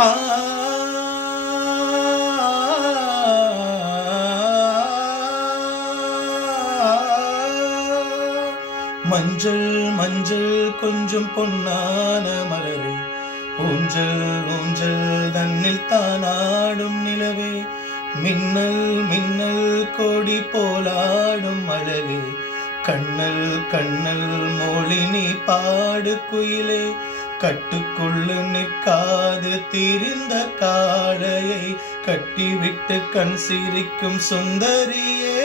ஆ மஞ்சள் மஞ்சள் கொஞ்சம் பொன்னான மலரே, ஊஞ்சல் ஊஞ்சல் தன்னில் தானாடும் நிலவே, மின்னல் மின்னல் கோடி போலாடும் அழகே, கண்ணல் கண்ணல் மொழி நீ பாடு குயிலே, கட்டுக்குள்ளு நிற்காது திரிந்த காளையை கட்டிவிட்டு கண் சிரிக்கும் சுந்தரியே,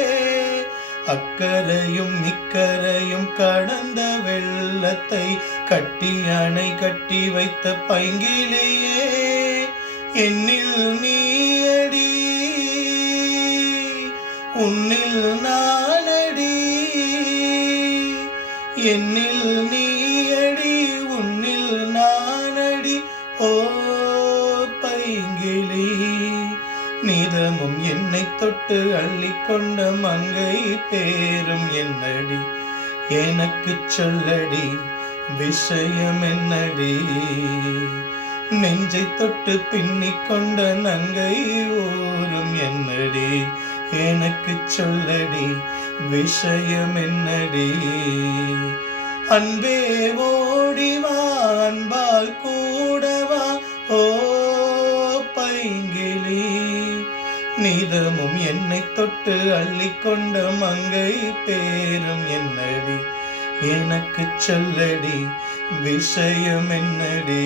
அக்கரையும் இக்கரையும் கடந்த வெள்ளத்தை கட்டி அணை கட்டி வைத்த பைங்கிலேயே, என்னில் நீயடி உன்னில் நானடி, என்னில் நீயடி உன்னில் நானடி, ஓ பைங்கிளி நிதமும் என்னை தொட்டு அள்ளிக்கொண்ட மங்கை பேரும் என்னடி, எனக்கு சொல்லடி விஷயம் என்னடி, நெஞ்சை தொட்டு பின்னிக் கொண்ட நங்கை ஓரும் என்னடி, எனக்கு சொல்லடி விஷயம் என்னடி, அன்பே ஓடிவா அன்பால் கூடவா, ஓ பைங்கிளி நிதமும் என்னை தொட்டு அள்ளிக்கொண்ட மங்கை பேரும் என்னடி, எனக்கு சொல்லடி விஷயம் என்னடி.